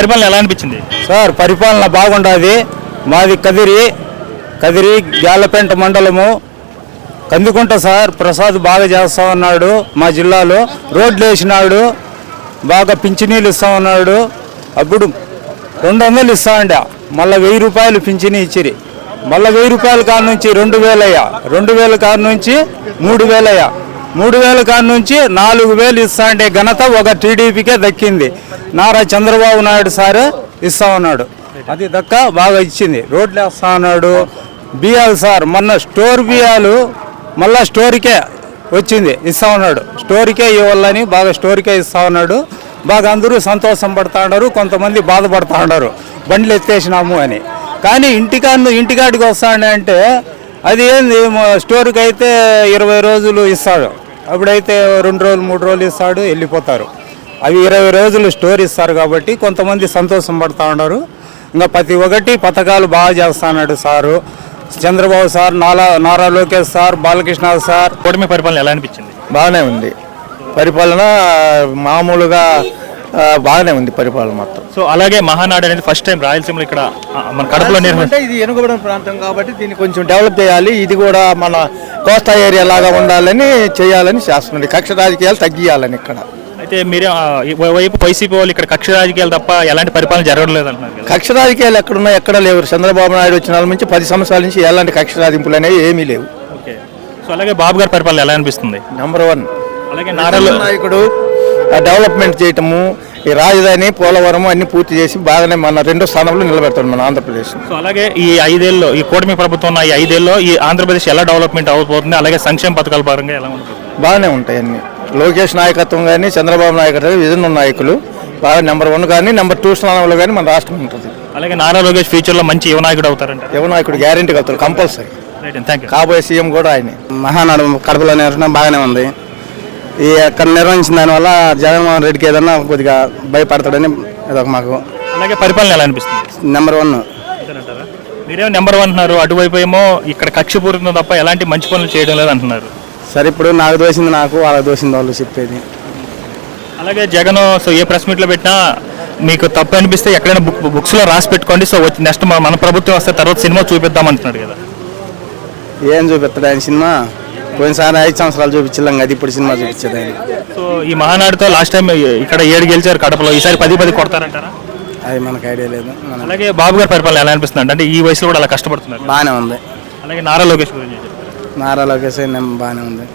పరిపాలన ఎలా అనిపించింది? సార్ పరిపాలన బాగుండాది. మాది కదిరి కదిరి గాలపేంట మండలము. కందుకుంట సార్ ప్రసాద్ బాగా చేస్తా ఉన్నాడు మా జిల్లాలో. రోడ్లు వేసినాడు బాగా పింఛనీలు ఇస్తా ఉన్నాడు. అప్పుడు రెండు వందలు ఇస్తా ఉండే మళ్ళీ వెయ్యి రూపాయలు పింఛనీ ఇచ్చిరి. మళ్ళీ వెయ్యి రూపాయల కాడ నుంచి రెండు వేలయ్యా. రెండు వేల కాడ నుంచి మూడు వేలయ్యా. మూడు వేల కాడ నుంచి నాలుగు వేలు ఇస్తా అంటే ఘనత ఒక టీడీపీకే దక్కింది. నారా చంద్రబాబు నాయుడు సారే ఇస్తా ఉన్నాడు. అది దక్క బాగా ఇచ్చింది. రోడ్లు వేస్తా ఉన్నాడు. బియ్యాలు సార్ మొన్న స్టోర్ బియ్యాలు మళ్ళా స్టోర్కే వచ్చింది. ఇస్తా ఉన్నాడు. స్టోర్కే ఇవ్వాలని బాగా స్టోర్కే ఇస్తా ఉన్నాడు. బాగా అందరూ సంతోషం పడతా ఉన్నారు. కొంతమంది బాధపడతా ఉన్నారు. బండ్లు ఎత్తేసినాము అని. కానీ ఇంటికాడ ఇంటికాడికి వస్తాడు అంటే అది ఏంది? స్టోర్కి అయితే ఇరవై రోజులు ఇస్తాడు. అప్పుడైతే రెండు రోజులు మూడు రోజులు ఇస్తాడు వెళ్ళిపోతారు. అవి ఇరవై రోజులు స్టోర్ ఇస్తారు కాబట్టి కొంతమంది సంతోషం పడతా ఉన్నారు. ఇంకా ప్రతి ఒక్కటి పథకాలు బాగా చేస్తున్నాడు సారు. చంద్రబాబు సార్ నాలా నారా లోకేష్ సార్ బాలకృష్ణ సార్. కూటమి పరిపాలన ఎలా అనిపించింది? బాగానే ఉంది. పరిపాలన మామూలుగా బాగానే ఉంది పరిపాలన మొత్తం సో అలాగే మహానాడు అనేది ఫస్ట్ టైం రాయలసీమలో ఇక్కడ మన కడపలో ఇది ఎనుకబడిన ప్రాంతం కాబట్టి దీన్ని కొంచెం డెవలప్ చేయాలి. ఇది కూడా మన కోస్తా ఏరియా లాగా ఉండాలని చేయాలని చేస్తుంది కక్ష రాజకీయాలు తగ్గియాలని ఇక్కడ. అయితే మీరే వైపు వైసీపీ వాళ్ళు ఇక్కడ కక్ష రాజకీయాలు తప్ప ఎలాంటి పరిపాలన జరగడం లేదు అంటున్నారు కక్ష రాజకీయాలు ఎక్కడున్నా ఎక్కడ లేవు. చంద్రబాబు నాయుడు వచ్చిన వాళ్ళ నుంచి పది సంవత్సరాల నుంచి ఎలాంటి కక్ష సాధింపులు అనేవి ఏమీ లేవు. సో అలాగే బాబు గారి పరిపాలన ఎలా అనిపిస్తుంది? నెంబర్ వన్ అలాగే నారాలో నాయకుడు డెవలప్మెంట్ చేయటము ఈ రాజధాని పోలవరం అన్ని పూర్తి చేసి బాగానే మన రెండో స్థానంలో నిలబెడతాడు మన ఆంధ్రప్రదేశ్. సో అలాగే ఈ ఐదేళ్ళు ఈ కూటమి ప్రభుత్వం ఉన్న ఈ ఐదేళ్ళు ఈ ఆంధ్రప్రదేశ్ ఎలా డెవలప్మెంట్ అవబోతుంది? అలాగే సంక్షేమ పథకాల పరంగా ఎలా ఉంటుంది? బాగానే ఉంటాయి అన్ని. లోకేష్ నాయకత్వం కానీ చంద్రబాబు నాయకత్వం విజన్ నాయకులు బాగా నెంబర్ వన్ కానీ నెంబర్ టూ స్థానంలో కానీ మన రాష్ట్రం ఉంటుంది. అలాగే నారా లోకేష్ ఫ్యూచర్లో మంచి యువ నాయకుడు అవుతారంట యువ నాయకుడు గ్యారెంటీ కలుగుతారు కంపల్సరీ రైట్ థ్యాంక్ యూ కాబోయే సీఎం కూడా ఆయనే. మహానాడు కడపలో నిర్వహణ బాగానే ఉంది. ఈ అక్కడ నిర్వహించిన దానివల్ల జగన్మోహన్ రెడ్డికి ఏదన్నా కొద్దిగా భయపడతాడని ఇదొక మాకు అలాగే పరిపాలన ఎలా అనిపిస్తుంది? Number one? మీరేమో నెంబర్ వన్ అంటున్నారు? అటువైపు ఏమో ఇక్కడ కక్షపూరితం తప్ప ఎలాంటి మంచి పనులు చేయడం లేదు అంటున్నారు సరే ఇప్పుడు నాకు దోసింది నాకు వాళ్ళకి దోసింది వాళ్ళు చెప్పేది. అలాగే జగన్ సో ఏ ప్రెస్ మీట్లో పెట్టినా మీకు తప్పు అనిపిస్తే ఎక్కడైనా బుక్ బుక్స్లో రాసి పెట్టుకోండి. సో వచ్చి నెక్స్ట్ మన ప్రభుత్వం వస్తే తర్వాత సినిమా చూపిద్దాం అంటున్నాడు కదా. ఏం చూపిస్తాడు ఆయన సినిమా? పోయినసారి ఐదు సంవత్సరాలు చూపించలేం అది ఇప్పుడు సినిమా చూపించేది ఆయన. సో ఈ మహానాడుతో లాస్ట్ టైం ఇక్కడ ఏడు గెలిచారు కడపలో ఈసారి పది పది కొడతారంటారా? అది మనకు ఐడియా లేదు. అలాగే బాబు గారి పరిపాలన ఎలా అనిపిస్తుంది అంటే ఈ వయసులో కూడా అలా కష్టపడుతున్నారు. బాగానే ఉంది. అలాగే నారా లోకేష్ గురించి. నారా లోకేష్ నెం- బాగానే ఉంది.